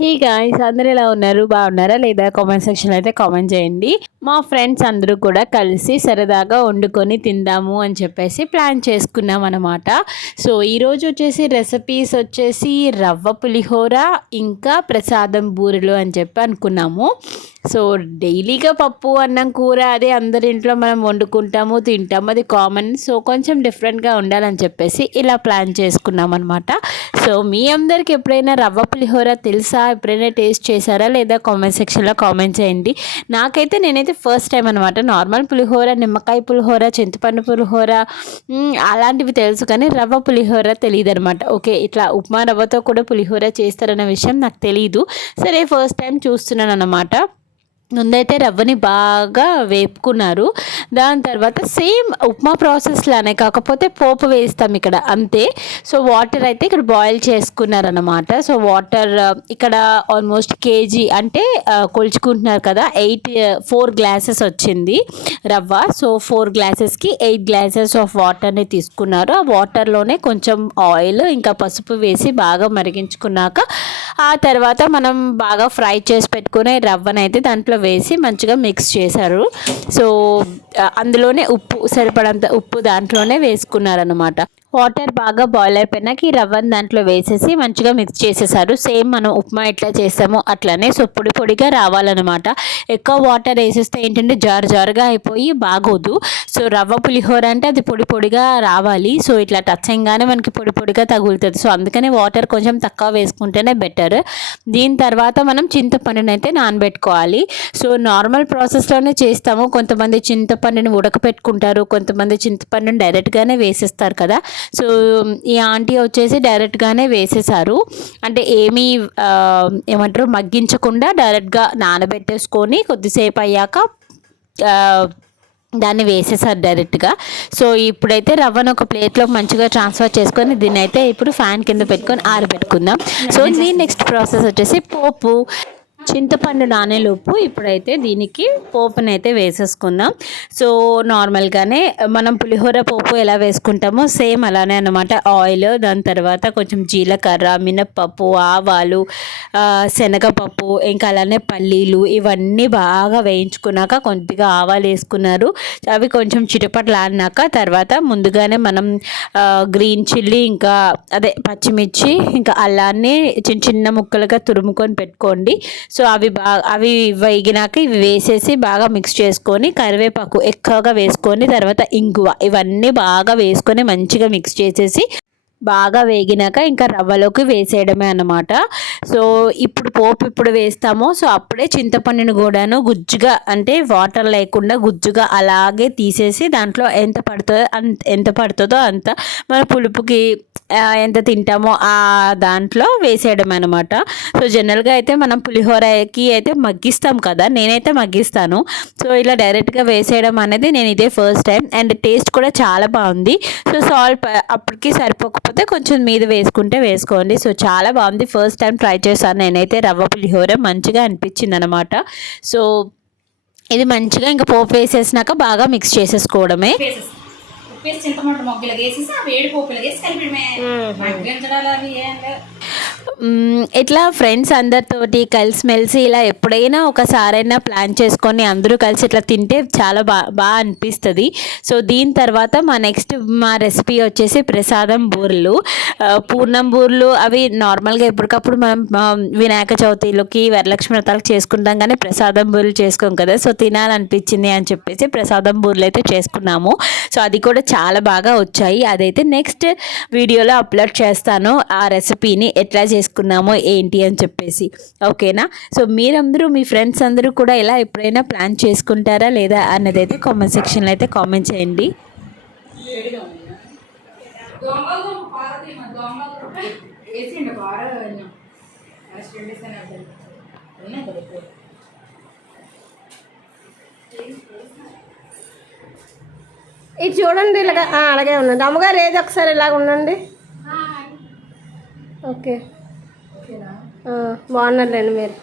Hey guys, అందరూ ఎలా ఉన్నారు? బాగున్నారా లేదా? కామెంట్ సెక్షన్లో అయితే కామెంట్ చేయండి. మా ఫ్రెండ్స్ అందరూ కూడా కలిసి సరదాగా వండుకొని తిందాము అని చెప్పేసి ప్లాన్ చేసుకున్నాం అనమాట. సో ఈరోజు వచ్చేసి రెసిపీస్ వచ్చేసి రవ్వ పులిహోర ఇంకా ప్రసాదం బూరెలు అని చెప్పి అనుకున్నాము. సో డైలీగా పప్పు అన్నం కూర అదే అందరి ఇంట్లో మనం వండుకుంటాము తింటాము, అది కామన్. సో కొంచెం డిఫరెంట్గా ఉండాలని చెప్పేసి ఇలా ప్లాన్ చేసుకున్నాం అనమాట. సో మీ అందరికి ఎప్పుడైనా రవ్వ పులిహోర తెలుసా? ఎప్పుడైనా టేస్ట్ చేశారా లేదా? కామెంట్ సెక్షన్లో కామెంట్ చేయండి. నేనైతే ఫస్ట్ టైం అనమాట. నార్మల్ పులిహోర, నిమ్మకాయ పులిహోర, చింతపండు పులిహోర అలాంటివి తెలుసు, కానీ రవ్వ పులిహోర తెలియదు అనమాట. ఓకే, ఇట్లా ఉప్మా రవ్వతో కూడా పులిహోర చేస్తారన్న విషయం నాకు తెలియదు. సరే, ఫస్ట్ టైం చూస్తున్నాను అనమాట. ముందైతే రవ్వని బాగా వేపుకున్నారు. దాని తర్వాత సేమ్ ఉప్మా ప్రాసెస్ లానే, కాకపోతే పోపు వేస్తాం ఇక్కడ అంతే. సో వాటర్ అయితే ఇక్కడ బాయిల్ చేసుకున్నారనమాట. సో వాటర్ ఇక్కడ ఆల్మోస్ట్ కేజీ అంటే కొలుచుకుంటున్నారు కదా, 4 గ్లాసెస్ వచ్చింది రవ్వ. సో 4 గ్లాసెస్కి 8 గ్లాసెస్ ఆఫ్ వాటర్ని తీసుకున్నారు. ఆ వాటర్లోనే కొంచెం ఆయిల్ ఇంకా పసుపు వేసి బాగా మరిగించుకున్నాక ఆ తర్వాత మనం బాగా ఫ్రై చేసి పెట్టుకునే రవ్వనైతే దాంట్లో వేసి మంచిగా మిక్స్ చేశారు. సో అందులోనే ఉప్పు, సరిపడంత ఉప్పు దాంట్లోనే వేసుకున్నారనమాట. వాటర్ బాగా బాయిల్ అయిపోయినాక ఈ రవ్వని దాంట్లో వేసేసి మంచిగా మిక్స్ చేసేసారు. సేమ్ మనం ఉప్మా ఎట్లా చేస్తామో అట్లనే. సో పొడి పొడిగా రావాలన్నమాట. ఎక్కువ వాటర్ వేసేస్తే ఏంటంటే జారుగా అయిపోయి బాగోదు. సో రవ్వ పులిహోర అంటే అది పొడి పొడిగా రావాలి. సో ఇట్లా టచ్ అయ్యగానే మనకి పొడి పొడిగా తగులుతుంది. సో అందుకని వాటర్ కొంచెం తక్కువ వేసుకుంటేనే బెటర్. దీని తర్వాత మనం చింతపండుని అయితే నానబెట్టుకోవాలి. సో నార్మల్ ప్రాసెస్లోనే చేస్తాము. కొంతమంది చింతపండుని ఉడకపెట్టుకుంటారు, కొంతమంది చింతపండుని డైరెక్ట్గానే వేసేస్తారు కదా. సో ఈ ఆంటీ వచ్చేసి డైరెక్ట్గానే వేసేసారు. అంటే ఏమీ ఏమంటారు మగ్గించకుండా డైరెక్ట్గా నానబెట్టేసుకొని కొద్దిసేపు అయ్యాక దాన్ని వేసేసారు డైరెక్ట్గా. సో ఇప్పుడైతే రవ్వను ఒక ప్లేట్లో మంచిగా ట్రాన్స్ఫర్ చేసుకొని దీన్ని అయితే ఇప్పుడు ఫ్యాన్ కింద పెట్టుకొని ఆరబెట్టుకుందాం. సో దీని నెక్స్ట్ ప్రాసెస్ వచ్చేసి పోపు. చింతపండు నానేలోపు ఇప్పుడైతే దీనికి పోపునైతే వేసేసుకుందాం. సో నార్మల్గానే మనం పులిహోర పోపు ఎలా వేసుకుంటామో సేమ్ అలానే అనమాట. ఆయిల్, దాని తర్వాత కొంచెం జీలకర్ర, మినప్పప్పు, ఆవాలు, శనగపప్పు, ఇంకా అలానే పల్లీలు ఇవన్నీ బాగా వేయించుకున్నాక కొద్దిగా ఆవాలు వేసుకున్నారు. అవి కొంచెం చిటపటలాడినాక తర్వాత ముందుగానే మనం గ్రీన్ చిల్లీ, ఇంకా అదే పచ్చిమిర్చి, ఇంకా అల్లాన్ని చిన్న చిన్న ముక్కలుగా తురుముకొని పెట్టుకోండి. సో అవి వేగినాక ఇవి వేసేసి బాగా మిక్స్ చేసుకొని కరివేపాకు ఎక్కువగా వేసుకొని తర్వాత ఇంగువ ఇవన్నీ బాగా వేసుకొని మంచిగా మిక్స్ చేసేసి బాగా వేగినాక ఇంకా రవ్వలోకి వేసేయడమే అన్నమాట. సో ఇప్పుడు పోపు ఇప్పుడు వేస్తామో సో అప్పుడే చింతపండుని కూడాను గుజ్జుగా, అంటే వాటర్ లేకుండా గుజ్జుగా అలాగే తీసేసి దాంట్లో ఎంత పడుతుందో అంత మన పులుపుకి ఎంత తింటామో ఆ దాంట్లో వేసేయడం అనమాట. సో జనరల్గా అయితే మనం పులిహోరకి అయితే మగ్గిస్తాం కదా, నేనైతే మగ్గిస్తాను. సో ఇలా డైరెక్ట్గా వేసేయడం అనేది నేను ఇదే ఫస్ట్ టైం. అండ్ టేస్ట్ కూడా చాలా బాగుంది. సో సాల్ట్ అప్పటికి సరిపోకపోతే కొంచెం మీద వేసుకోండి. సో చాలా బాగుంది. ఫస్ట్ టైం ట్రై చేశాను నేనైతే రవ్వ పులిహోర, మంచిగా అనిపించింది అనమాట. సో ఇది మంచిగా ఇంకా పోపు వేసేసినాక బాగా మిక్స్ చేసేసుకోవడమే. చింతమంట మొగ్గలు వేసేసి ఆ వేడి పోపులు వేసి కలిపడమే. మగ్గించడాలు అవి ఏం లేవు. ఇట్లా ఫ్రెండ్స్ అందరితోటి కలిసిమెలిసి ఇలా ఎప్పుడైనా ఒకసారైనా ప్లాన్ చేసుకొని అందరూ కలిసి ఇట్లా తింటే చాలా బాగా అనిపిస్తుంది. సో దీని తర్వాత మా రెసిపీ వచ్చేసి ప్రసాదం బూరెలు. పూర్ణం బూరెలు అవి నార్మల్గా ఎప్పటికప్పుడు మనం వినాయక చవితిలోకి, వరలక్ష్మి వ్రతాలకు చేసుకుంటాం, కానీ ప్రసాదం బూరెలు చేసుకోం కదా. సో తినాలనిపించింది అని చెప్పేసి ప్రసాదం బూరెలు అయితే చేసుకున్నాము. సో అది కూడా చాలా బాగా వచ్చాయి. అదైతే నెక్స్ట్ వీడియోలో అప్లోడ్ చేస్తాను, ఆ రెసిపీని ఎట్లా చేసుకున్నామో ఏంటి అని చెప్పేసి. ఓకేనా? సో మీరందరూ మీ ఫ్రెండ్స్ అందరూ కూడా ఇలా ఎప్పుడైనా ప్లాన్ చేసుకుంటారా లేదా అన్నదైతే కామెంట్ సెక్షన్లో అయితే కామెంట్ చేయండి. ఇది చూడండి ఇలాగా అలాగే ఉండండి. అమ్మగారు ఏది ఒకసారి ఇలాగ ఉండండి. ఓకే, బాగున్నారులేండి మీరు.